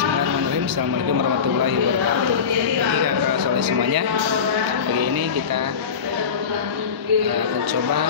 Bismillahirrahmanirrahim. Assalamualaikum warahmatullahi wabarakatuh. Bagi kakak soleh semuanya, pagi ini kita akan coba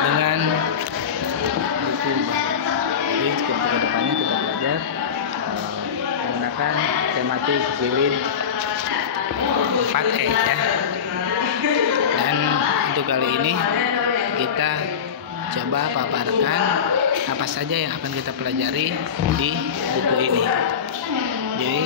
dengan buku. Jadi ke depannya kita belajar menggunakan tematik jilid 4E ya. Dan untuk kali ini kita coba paparkan apa saja yang akan kita pelajari di buku ini. Jadi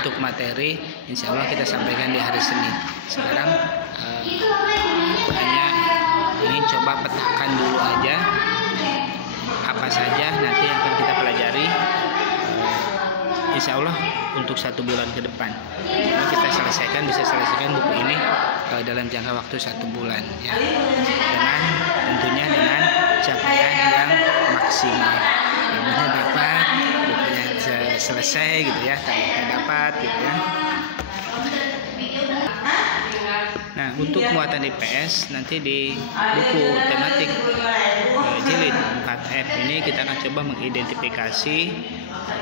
untuk materi insya Allah kita sampaikan di hari Senin. Sekarang hanya ingin coba petakan dulu aja apa saja nanti yang akan kita pelajari, insya Allah untuk 1 bulan ke depan. Jadi kita bisa selesaikan buku ini dalam jangka waktu 1 bulan ya, tentunya dengan capaian yang maksimal. Ilmunya dapat, bukunya selesai gitu ya, tamatnya dapat gitu ya. Nah, untuk muatan IPS nanti di buku tematik jilid 4F ini kita akan coba mengidentifikasi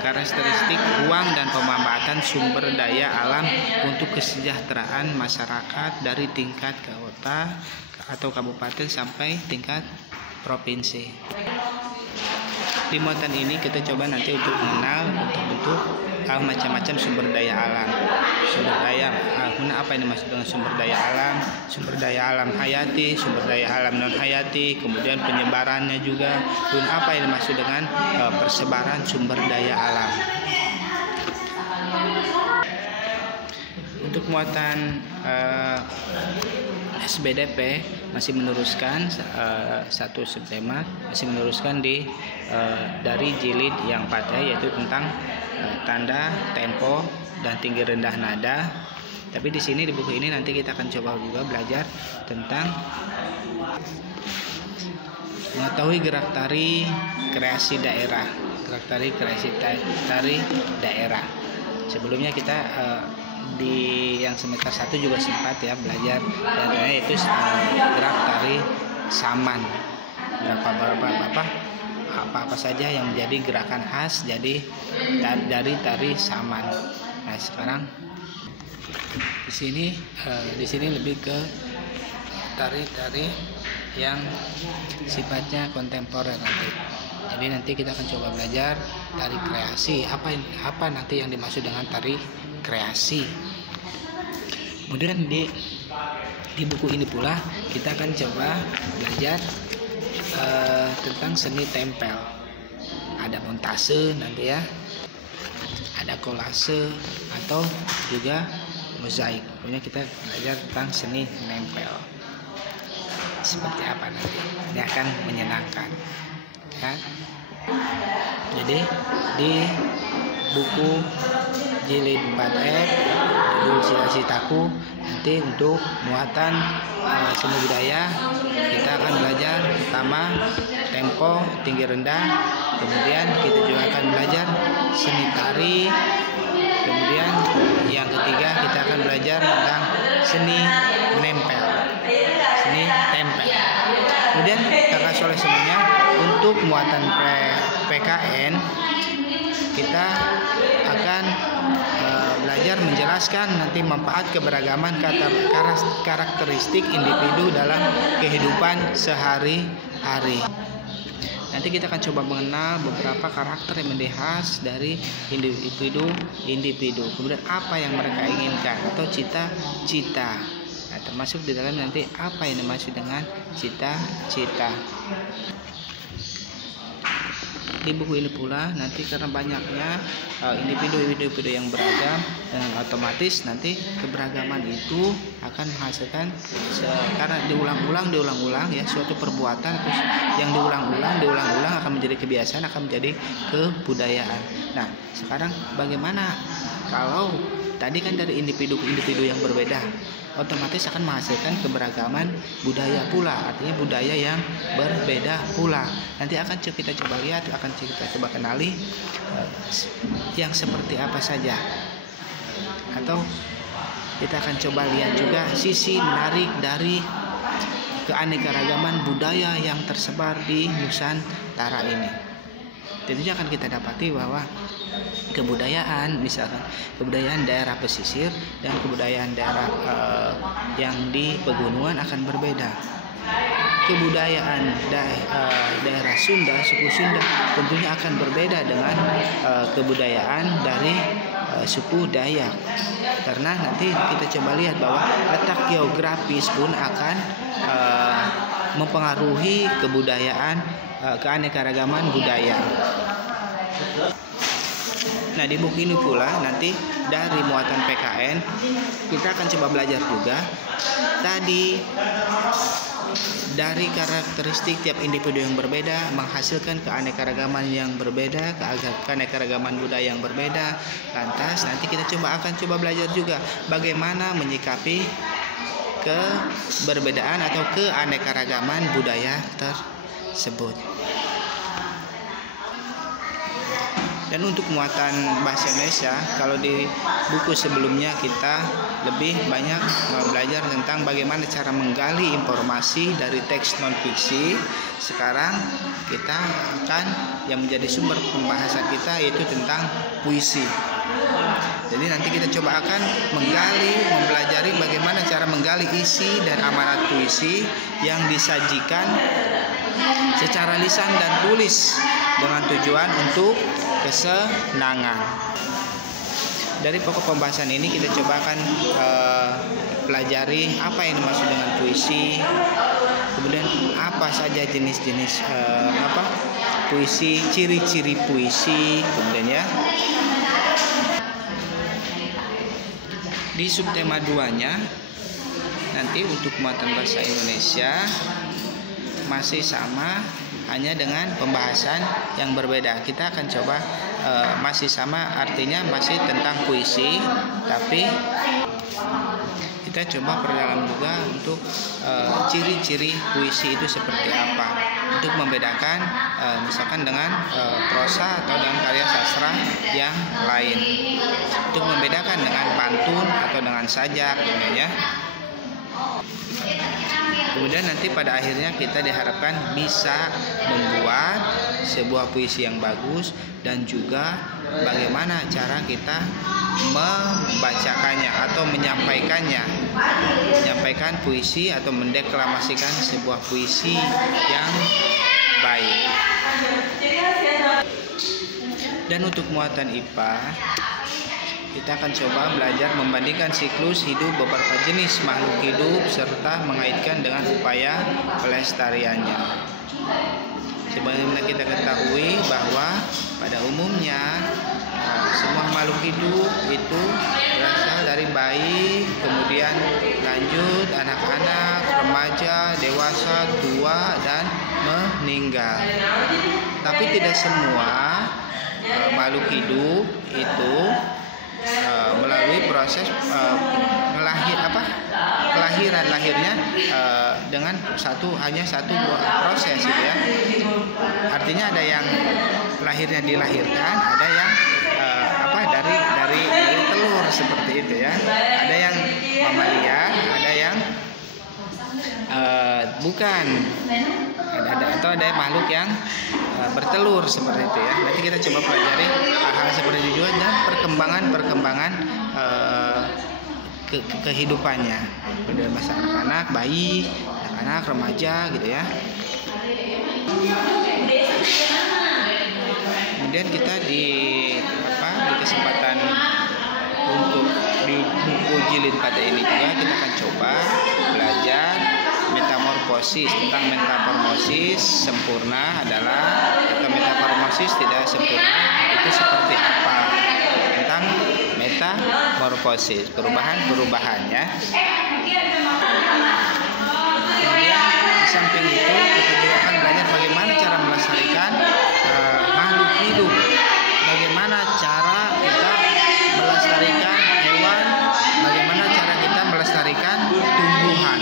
karakteristik ruang dan pemanfaatan sumber daya alam untuk kesejahteraan masyarakat dari tingkat kota atau kabupaten sampai tingkat provinsi. Di muatan ini kita coba nanti untuk mengenal bentuk-bentuk macam-macam sumber daya alam. Sumber daya, apa yang dimaksud dengan sumber daya alam? Sumber daya alam hayati, sumber daya alam non hayati, kemudian penyebarannya juga. Dan apa yang dimaksud dengan persebaran sumber daya alam? Untuk muatan SBDP masih meneruskan satu subtema, masih meneruskan dari jilid yang 4 yaitu tentang tanda, tempo, dan tinggi rendah nada. Tapi di sini di buku ini nanti kita akan coba juga belajar tentang mengetahui gerak tari kreasi daerah, gerak tari kreasi tari daerah. Sebelumnya kita di yang semester 1 juga sempat ya belajar, dan yaitu gerak tari saman, apa saja yang menjadi gerakan khas dari tari saman. Nah, sekarang di sini lebih ke tari-tari yang sifatnya kontemporer nanti. Jadi nanti kita akan coba belajar tari kreasi. Apa nanti yang dimaksud dengan tari kreasi. Kemudian di buku ini pula kita akan coba belajar tentang seni tempel. Ada montase nanti ya, ada kolase atau juga mozaik. Pokoknya kita belajar tentang seni nempel. Seperti apa nanti? Ini akan menyenangkan ya. Jadi di buku jilid 4F judul Cita-Citaku nanti untuk muatan seni budaya kita akan belajar pertama tempo tinggi rendah, kemudian kita juga akan belajar seni tari, kemudian yang ketiga kita akan belajar tentang seni nempel, seni tempel. Kemudian kakak soleh semuanya, untuk muatan PKN kita akan belajar menjelaskan nanti manfaat keberagaman karakteristik individu dalam kehidupan sehari-hari. Nanti kita akan coba mengenal beberapa karakter yang menjadi khas dari individu. Kemudian apa yang mereka inginkan atau cita-cita. Nah, termasuk di dalam nanti apa yang dimaksud dengan cita-cita. Di buku ini pula nanti karena banyaknya individu yang beragam, dengan otomatis nanti keberagaman itu akan menghasilkan karena diulang-ulang ya, suatu perbuatan terus yang diulang-ulang akan menjadi kebiasaan, akan menjadi kebudayaan. Nah, sekarang bagaimana kalau tadi kan dari individu yang berbeda, otomatis akan menghasilkan keberagaman budaya pula, artinya budaya yang berbeda pula. Nanti akan kita coba lihat, akan kita coba kenali yang seperti apa saja, atau kita akan coba lihat juga sisi menarik dari keanekaragaman budaya yang tersebar di Nusantara ini. tentunya akan kita dapati bahwa kebudayaan, misalkan kebudayaan daerah pesisir dan kebudayaan daerah yang di pegunungan akan berbeda. Kebudayaan daerah Sunda, suku Sunda tentunya akan berbeda dengan kebudayaan dari suku Dayak, karena nanti kita coba lihat bahwa letak geografis pun akan mempengaruhi kebudayaan, keanekaragaman budaya. Nah, di buku ini pula nanti dari muatan PKN kita akan coba belajar juga tadi dari karakteristik tiap individu yang berbeda menghasilkan keanekaragaman yang berbeda, keanekaragaman budaya yang berbeda. Lantas nanti kita akan coba belajar juga bagaimana menyikapi keberbedaan atau keanekaragaman budaya tersebut. Dan untuk muatan bahasa Indonesia, kalau di buku sebelumnya kita lebih banyak belajar tentang bagaimana cara menggali informasi dari teks non-fiksi. Sekarang kita akan yang menjadi sumber pembahasan kita yaitu tentang puisi. Jadi nanti kita coba akan mempelajari bagaimana cara menggali isi dan amanat puisi yang disajikan secara lisan dan tulis dengan tujuan untuk kesenangan. Dari pokok pembahasan ini kita coba akan pelajari apa yang dimaksud dengan puisi, kemudian apa saja jenis-jenis puisi, ciri-ciri puisi, kemudian ya. Di subtema 2-nya nanti untuk muatan bahasa Indonesia masih sama, hanya dengan pembahasan yang berbeda. Kita akan coba masih sama, artinya masih tentang puisi, tapi kita coba perdalam juga untuk ciri-ciri puisi itu seperti apa, untuk membedakan misalkan dengan prosa atau dengan karya sastra yang lain, untuk membedakan dengan pantun atau dengan sajak, ya. Kemudian nanti pada akhirnya kita diharapkan bisa membuat sebuah puisi yang bagus dan juga bagaimana cara kita membacakannya atau menyampaikan puisi atau mendeklamasikan sebuah puisi yang baik. Dan untuk muatan IPA kita akan coba belajar membandingkan siklus hidup beberapa jenis makhluk hidup serta mengaitkan dengan upaya pelestariannya. Sebagaimana kita ketahui bahwa pada umumnya semua makhluk hidup itu berasal dari bayi, kemudian lanjut anak-anak, remaja, dewasa, tua, dan meninggal. Tapi tidak semua makhluk hidup itu melalui proses lahirnya dengan hanya satu proses, gitu ya. Artinya ada yang lahirnya dilahirkan, ada yang dari telur seperti itu ya. Ada yang mamalia, ada yang bukan. Atau ada makhluk yang bertelur seperti itu ya. Nanti kita coba pelajari hal-hal seperti itu juga dan perkembangan kehidupannya pada masa anak-anak, bayi, anak-anak, remaja, gitu ya. Kemudian kita di kesempatan untuk di buku jilid pada ini juga kita akan coba belajar metamorfosis. Tentang metamorfosis sempurna adalah, atau metamorfosis tidak sempurna itu seperti apa, tentang metamorfosis, perubahannya. Kemudian di samping itu kita juga akan belajar bagaimana cara melestarikan makhluk hidup, bagaimana cara kita melestarikan hewan, bagaimana cara kita melestarikan tumbuhan.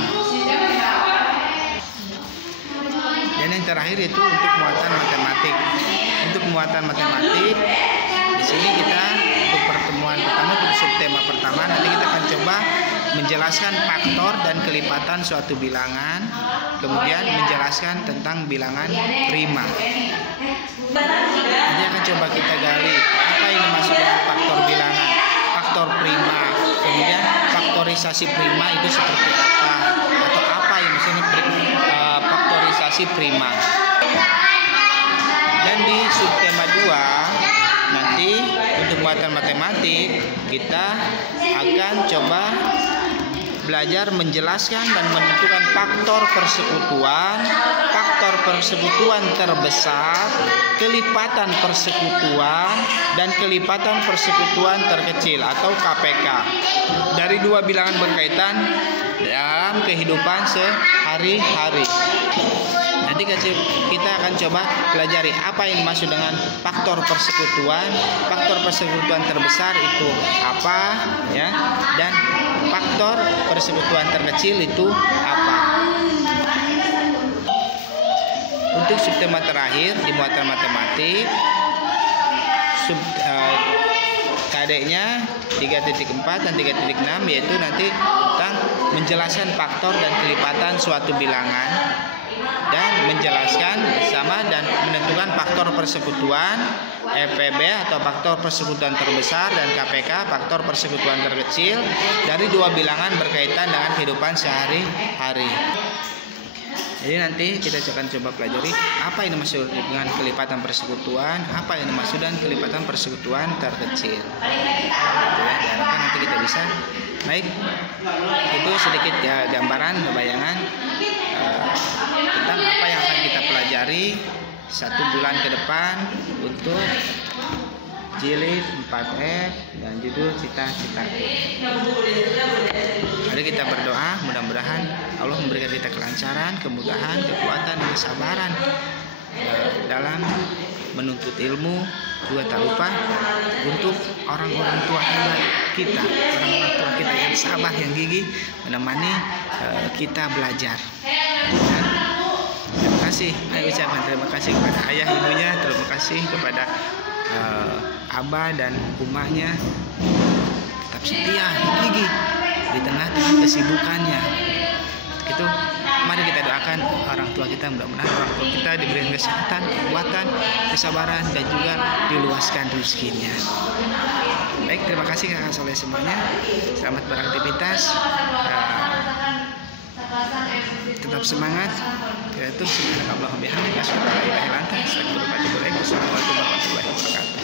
Dan yang terakhir itu untuk muatan matematik. Untuk muatan matematik di sini kita untuk pertemuan pertama, untuk subtema pertama nanti kita akan coba menjelaskan faktor dan kelipatan suatu bilangan, kemudian menjelaskan tentang bilangan prima. faktorisasi prima itu seperti apa, atau apa yang misalnya faktorisasi prima. Dan di subtema 2 nanti untuk muatan matematik kita akan coba belajar menjelaskan dan menentukan faktor persekutuan terbesar, kelipatan persekutuan, dan kelipatan persekutuan terkecil atau KPK dari dua bilangan berkaitan dalam kehidupan sehari-hari. Nanti kita akan coba pelajari apa yang dimaksud dengan faktor persekutuan. Faktor persekutuan terbesar itu apa, ya, dan faktor persekutuan terkecil itu apa. Untuk subtema terakhir di muatan matematik, KD-nya 3.4 dan 3.6, yaitu nanti tentang menjelaskan faktor dan kelipatan suatu bilangan dan menjelaskan bersama dan menentukan faktor persekutuan FPB atau faktor persekutuan terbesar, dan KPK faktor persekutuan terkecil dari dua bilangan berkaitan dengan kehidupan sehari-hari. Jadi nanti kita akan coba pelajari apa yang dimaksud dengan kelipatan persekutuan, apa yang dimaksud dengan kelipatan persekutuan terkecil. Diharapkan nanti kita bisa. Baik, itu sedikit ya gambaran, bayangan tentang apa yang akan kita pelajari 1 bulan ke depan untuk jilid 4F dan judul cita-citaku. Mari kita berdoa, mudah-mudahan Allah memberikan kita kelancaran, kemudahan, kekuatan, dan kesabaran dalam menuntut ilmu. Juga tak lupa untuk orang-orang tua hebat kita, orang-orang tua kita yang sabar, yang gigih menemani kita belajar. Terima kasih, saya ucapkan terima kasih kepada ayah ibunya, terima kasih kepada abah dan umahnya, tetap setia, gigih di tengah kesibukannya. Itu mari kita doakan orang tua kita, mudah-mudahan orang tua kita diberikan kesehatan, kekuatan, kesabaran, dan juga diluaskan rezekinya. Baik, terima kasih kakak soleh semuanya. Selamat beraktivitas, tetap semangat. Yaitu subhanakallahumma bihamdika asyhadu an la ilaha illa anta astaghfiruka wa atubu ilaik. Wassalamualaikum warahmatullahi wabarakatuh.